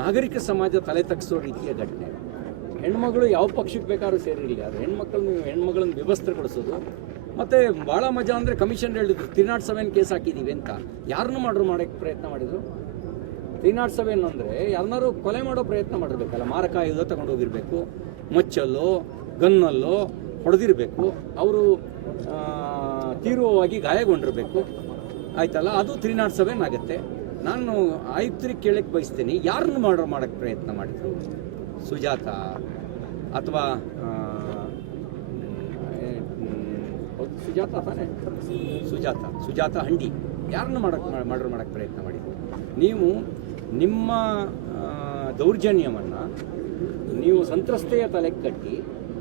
ನಾಗರಿಕ ಸಮಾಜ ತಲೆ ತಗ್ಸೋ ರೀತಿಯ ಘಟನೆ. ಹೆಣ್ಮಗಳು ಯಾವ ಪಕ್ಷಕ್ಕೆ ಬೇಕಾದ್ರೂ ಸೇರಿರಲಿ ಅದು ಹೆಣ್ಮಕ್ಳನ್ನ ಹೆಣ್ಮಗಳನ್ನ ವ್ಯವಸ್ಥೆಗೊಳಿಸೋದು ಮತ್ತು ಭಾಳ ಮಜಾ ಅಂದರೆ ಕಮಿಷನ್ ಹೇಳಿದ್ರು ತ್ರೀ ನಾಟ್ ಸೆವೆನ್ ಕೇಸ್ ಹಾಕಿದ್ದೀವಿ ಅಂತ. ಯಾರನ್ನು ಮಾಡ್ರು ಮಾಡೋಕ್ಕೆ ಪ್ರಯತ್ನ ಮಾಡಿದರು? ತ್ರೀ ನಾಟ್ ಸೆವೆನ್ ಅಂದರೆ ಯಾರನ್ನಾರು ಕೊಲೆ ಮಾಡೋ ಪ್ರಯತ್ನ ಮಾಡಿರ್ಬೇಕಲ್ಲ, ಮಾರಕ ಆಯುಧ ತಗೊಂಡು ಹೋಗಿರಬೇಕು, ಮಚ್ಚಲ್ಲೋ, ಗನ್ನಲ್ಲೋ ಹೊಡೆದಿರಬೇಕು, ಅವರು ತೀವ್ರವಾಗಿ ಗಾಯಗೊಂಡಿರಬೇಕು. ಆಯ್ತಲ್ಲ? ಅದು ತ್ರೀ ನಾಟ್ ಸೆವೆನ್ ಆಗುತ್ತೆ. ನಾನು ಆಯುಕ್ತರಿ ಕೇಳಕ್ಕೆ ಬಯಸ್ತೀನಿ. ಯಾರನ್ನು ಮಾಡೋ ಮಾಡೋಕ್ಕೆ ಪ್ರಯತ್ನ ಮಾಡಿದ್ರು? ಸುಜಾತ ಅಥವಾ ಸುಜಾತ ತಾನೇ? ಸುಜಾತ ಸುಜಾತ ಹಂಡಿ. ಯಾರನ್ನು ಮಾಡೋಕ್ಕೆ ಮಾಡ್ರ್ ಮಾಡೋಕ್ಕೆ ಪ್ರಯತ್ನ ಮಾಡಿದ್ರು? ನೀವು ನಿಮ್ಮ ದೌರ್ಜನ್ಯವನ್ನು ನೀವು ಸಂತ್ರಸ್ತೆಯ ತಲೆ ಕಟ್ಟಿ,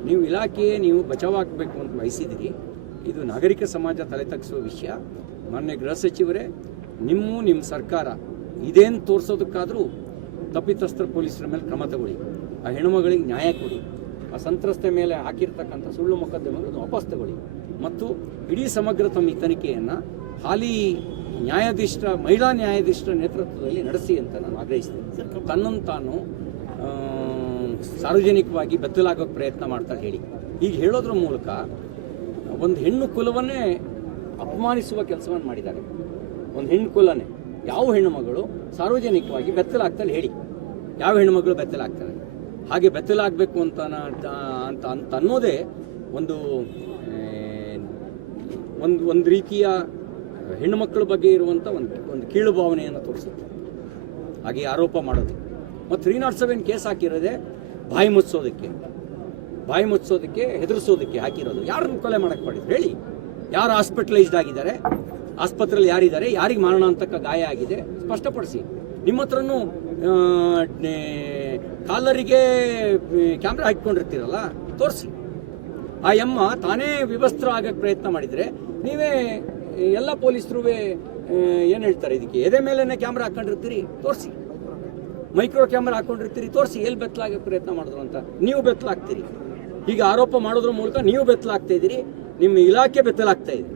ನೀವು ಇಲಾಖೆಯೇ ನೀವು ಬಚಾವಾಗಬೇಕು ಅಂತ ಬಯಸಿದಿರಿ. ಇದು ನಾಗರಿಕ ಸಮಾಜ ತಲೆ ತಗ್ಗಿಸುವ ವಿಷಯ. ಮಾನ್ಯ ಗೃಹ ಸಚಿವರೇ ನಿಮ್ಮ ನಿಮ್ಮ ಸರ್ಕಾರ ಇದೇನು ತೋರಿಸೋದಕ್ಕಾದರೂ ತಪ್ಪಿತಸ್ಥ ಪೊಲೀಸರ ಮೇಲೆ ಕ್ರಮ ತಗೊಳ್ಳಿ. ಆ ಹೆಣ್ಣುಮಗಳಿಗೆ ನ್ಯಾಯ ಕೊಡಿ. ಆ ಸಂತ್ರಸ್ತೆ ಮೇಲೆ ಹಾಕಿರ್ತಕ್ಕಂಥ ಸುಳ್ಳು ಮೊಕದ್ದಮೆಗಳನ್ನು ವಾಪಸ್ ತಗೊಳ್ಳಿ. ಮತ್ತು ಇಡೀ ಸಮಗ್ರ ತಮ್ಮ ತನಿಖೆಯನ್ನು ಹಾಲಿ ನ್ಯಾಯಾಧೀಶರ, ಮಹಿಳಾ ನ್ಯಾಯಾಧೀಶರ ನೇತೃತ್ವದಲ್ಲಿ ನಡೆಸಿ ಅಂತ ನಾನು ಆಗ್ರಹಿಸ್ತೇನೆ. ತನ್ನನ್ನು ತಾನು ಸಾರ್ವಜನಿಕವಾಗಿ ಬೆತ್ತಲಾಗೋಕ್ಕೆ ಪ್ರಯತ್ನ ಮಾಡ್ತಾರೆ ಹೇಳಿ. ಈಗ ಹೇಳೋದ್ರ ಮೂಲಕ ಒಂದು ಹೆಣ್ಣು ಕುಲವನ್ನೇ ಅಪಮಾನಿಸುವ ಕೆಲಸವನ್ನು ಮಾಡಿದ್ದಾರೆ. ಒಂದು ಹೆಣ್ಣು ಕುಲನೇ ಯಾವ ಹೆಣ್ಣು ಮಗಳು ಸಾರ್ವಜನಿಕವಾಗಿ ಬೆತ್ತಲಾಗ್ತಾಳೆ ಹೇಳಿ. ಯಾವ ಹೆಣ್ಣುಮಗಳು ಬೆತ್ತಲಾಗ್ತಾರೆ ಹಾಗೆ ಬೆತ್ತಲಾಗಬೇಕು ಅಂತ ಅಂತ ಅಂತ ಅನ್ನೋದೇ ಒಂದು ಒಂದು ಒಂದು ರೀತಿಯ ಹೆಣ್ಣುಮಕ್ಕಳ ಬಗ್ಗೆ ಇರುವಂಥ ಒಂದು ಒಂದು ಕೀಳು ಭಾವನೆಯನ್ನು ತೋರಿಸುತ್ತೆ. ಹಾಗೆ ಆರೋಪ ಮಾಡೋದು. ಮತ್ತು ತ್ರೀ ನಾಟ್ ಸೆವೆನ್ ಕೇಸ್ ಹಾಕಿರೋದೆ ಬಾಯಿ ಮುಚ್ಚೋದಕ್ಕೆ ಬಾಯಿ ಮುಚ್ಚೋದಕ್ಕೆ ಹೆದರಿಸೋದಕ್ಕೆ ಹಾಕಿರೋದು. ಯಾರನ್ನು ಕೊಲೆ ಮಾಡಕ್ಕೆ ಮಾಡಿದ್ರು? ಹೇಳಿ. ಯಾರು ಹಾಸ್ಪಿಟಲೈಸ್ಡ್ ಆಗಿದ್ದಾರೆ? ಆಸ್ಪತ್ರೆಯಲ್ಲಿ ಯಾರಿದ್ದಾರೆ, ಯಾರಿಗೆ ಮಾರಣಾಂತಕ ಗಾಯ ಆಗಿದೆ, ಸ್ಪಷ್ಟಪಡಿಸಿ. ನಿಮ್ಮ ಹತ್ರನೂ ಕಾಲರಿಗೆ ಕ್ಯಾಮ್ರಾ ಹಾಕಿಕೊಂಡಿರ್ತೀರಲ್ಲ, ತೋರಿಸಿ. ಆ ಎಮ್ಮ ತಾನೇ ವಿವಸ್ತ್ರ ಆಗಕ್ಕೆ ಪ್ರಯತ್ನ ಮಾಡಿದರೆ, ನೀವೇ, ಎಲ್ಲ ಪೊಲೀಸರು ಏನು ಹೇಳ್ತಾರೆ ಇದಕ್ಕೆ? ಎದೆ ಮೇಲೇ ಕ್ಯಾಮ್ರಾ ಹಾಕೊಂಡಿರ್ತೀರಿ, ತೋರಿಸಿ. ಮೈಕ್ರೋ ಕ್ಯಾಮ್ರಾ ಹಾಕೊಂಡಿರ್ತೀರಿ, ತೋರಿಸಿ, ಎಲ್ಲಿ ಬೆತ್ತಲಾಗಕ್ಕೆ ಪ್ರಯತ್ನ ಮಾಡಿದ್ರು ಅಂತ. ನೀವು ಬೆತ್ತಲಾಗ್ತೀರಿ. ಈಗ ಆರೋಪ ಮಾಡೋದ್ರ ಮೂಲಕ ನೀವು ಬೆತ್ತಲಾಗ್ತಾ ಇದ್ದೀರಿ, ನಿಮ್ಮ ಇಲಾಖೆ ಬೆತ್ತಲಾಗ್ತಾ ಇದೆ.